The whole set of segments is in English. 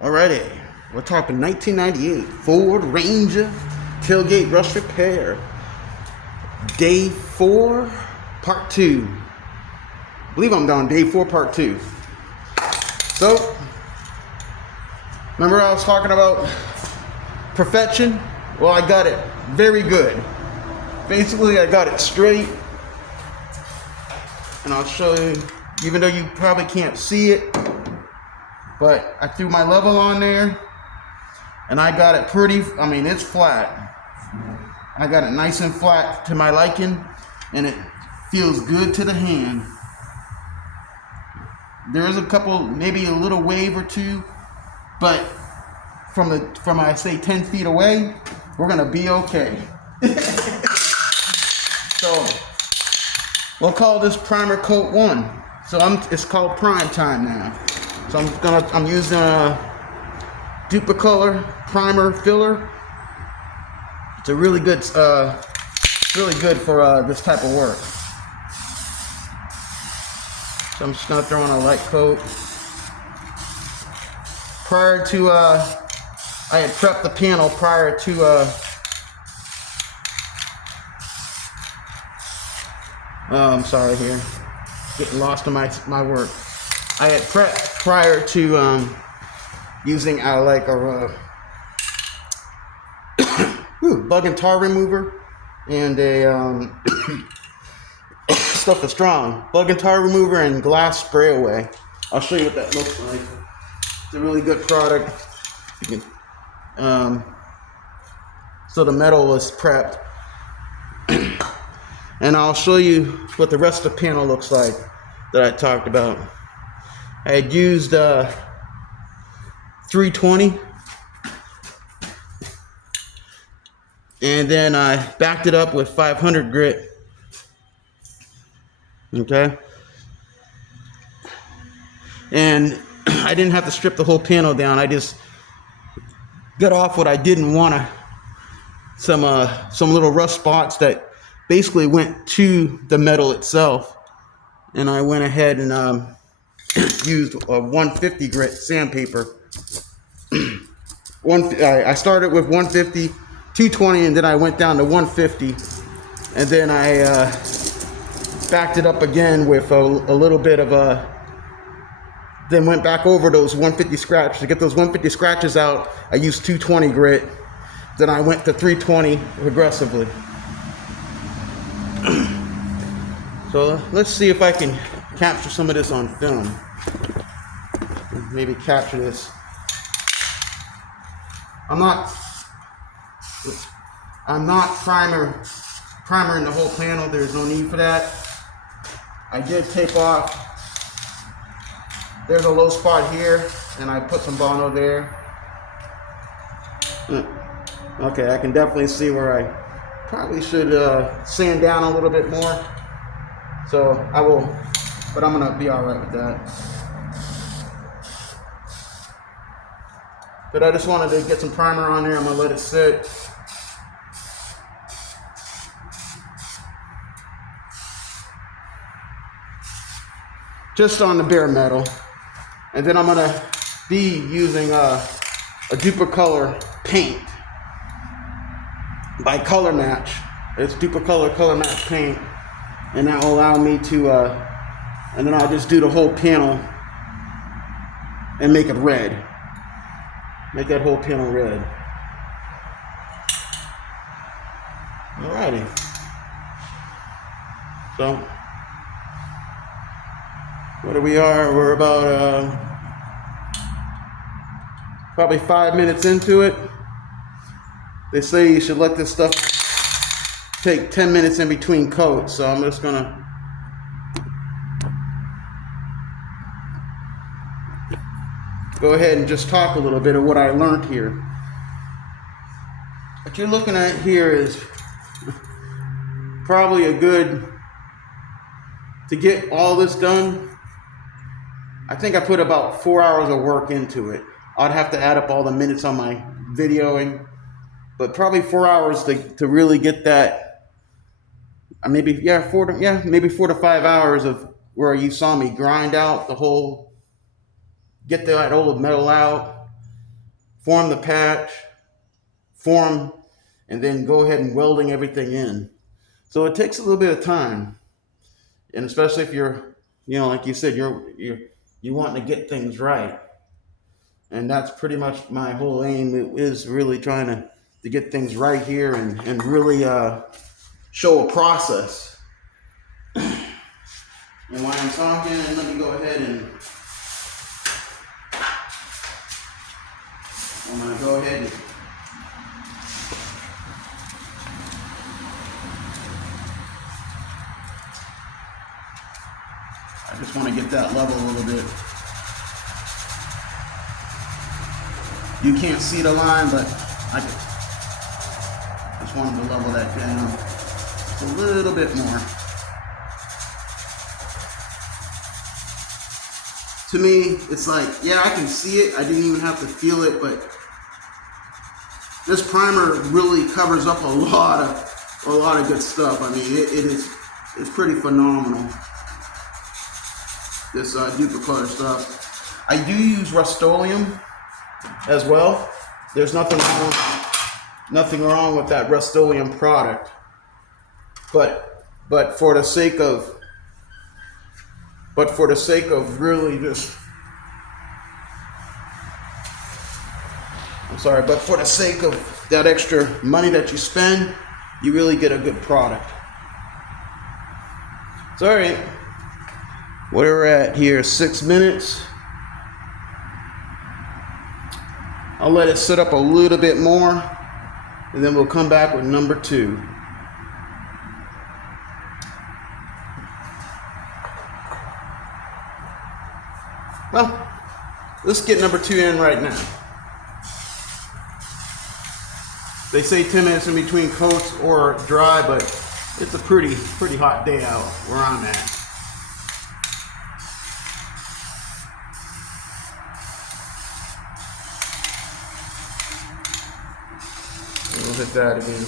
Alrighty, we're talking 1998 Ford Ranger tailgate rust repair. Day 4, part 2. I believe I'm on day 4, part 2. So, remember I was talking about perfection? Well, I got it very good. Basically, I got it straight. And I'll show you, even though you probably can't see it, but I threw my level on there and I got it pretty, it's flat. I got it nice and flat to my liking, and it feels good to the hand. There is a couple, maybe a little wave or two, but from I say 10 feet away, we're gonna be okay. So we'll call this primer coat 1. So it's called prime time now. So I'm using a Dupli-Color primer filler. It's a really good for this type of work. So I'm just gonna throw in a light coat. Prior to I had prepped the panel prior to I'm sorry here, getting lost in my work. I had prepped prior to using like a bug and tar remover and a stuff is strong bug and tar remover and glass spray away. I'll show you what that looks like. It's a really good product. You can, so the metal was prepped. And I'll show you what the rest of the panel looks like that I talked about. I had used 320, and then I backed it up with 500 grit. Okay, and I didn't have to strip the whole panel down. I just got off what I didn't want to, some little rust spots that basically went to the metal itself, and I went ahead and used a 150 grit sandpaper. I started with 150, 220, and then I went down to 150, and then I backed it up again with a little bit of then went back over those 150 scratches. To get those 150 scratches out, I used 220 grit. Then I went to 320 progressively. So let's see if I can capture some of this on film. Maybe capture this. I'm not primering the whole panel. There's no need for that. I did tape off. There's a low spot here, and I put some Bondo there. Okay, I can definitely see where I probably should sand down a little bit more. So I will, but I'm gonna be all right with that. But I just wanted to get some primer on there. I'm gonna let it sit. Just on the bare metal. And then I'm gonna be using a Dupli-Color paint by Color Match. It's Dupli-Color Color Match paint. And that will allow me to, and then I'll just do the whole panel and make it red. Make that whole panel red. Alrighty. So, what we are, we're about probably 5 minutes into it. They say you should let this stuff take 10 minutes in between coats, so I'm just gonna go ahead and just talk a little bit of what I learned here. What you're looking at here is probably a good, to get all this done, I think I put about 4 hours of work into it. I'd have to add up all the minutes on my videoing, but probably 4 hours to really get that. Maybe 4 to 5 hours of where you saw me grind out the whole, get that old metal out, form the patch, form, and then go ahead and welding everything in. So it takes a little bit of time, and especially if you're, you know, like you said, you want to get things right, and that's pretty much my whole aim. It is really trying to get things right here and really show a process. And while I'm talking, let me go ahead and I'm gonna go ahead and I just want to get that level a little bit. You can't see the line, but I just wanted to level that down just a little bit more. To me, it's like, yeah, I can see it. I didn't even have to feel it, but this primer really covers up a lot of good stuff. I mean, it's pretty phenomenal. This Dupli-Color stuff. I do use Rust-Oleum as well. There's nothing wrong with that Rust-Oleum product. But for the sake of really just, but for the sake of that extra money that you spend, you really get a good product. It's all right. What we're at here, 6 minutes. I'll let it sit up a little bit more, and then we'll come back with number 2. Well, let's get number 2 in right now. They say 10 minutes in between coats or dry, but it's a pretty hot day out where I'm at. We'll hit that again.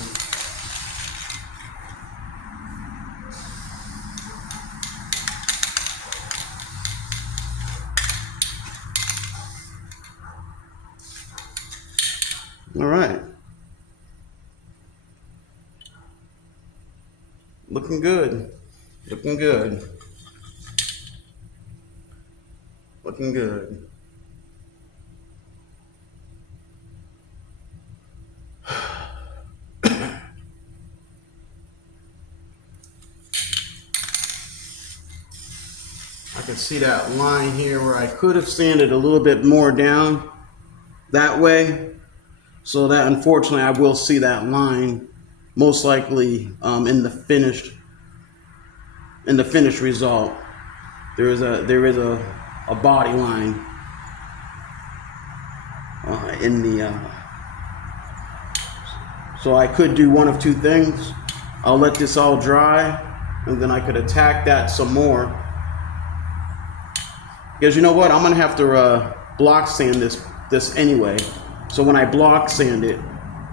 All right. Looking good. Looking good. Looking good. I can see that line here where I could have sanded a little bit more down that way, so that unfortunately I will see that line most likely in the finished result. There is a body line in the so I could do one of two things. I'll let this all dry, and then I could attack that some more. Because you know what, I'm gonna have to block sand this anyway. So when I block sand it,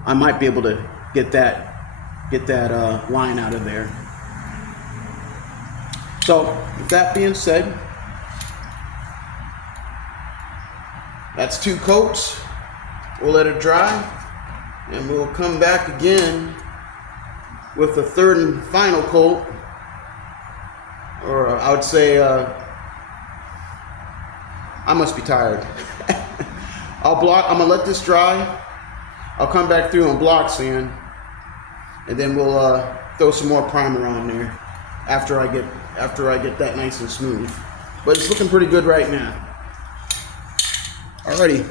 I might be able to get that line out of there. So with that being said, that's 2 coats. We'll let it dry, and we'll come back again with the 3rd and final coat, or I would say I must be tired. I'm gonna let this dry. I'll come back through and block sand, and then we'll throw some more primer on there after I get that nice and smooth. But it's looking pretty good right now. Alrighty.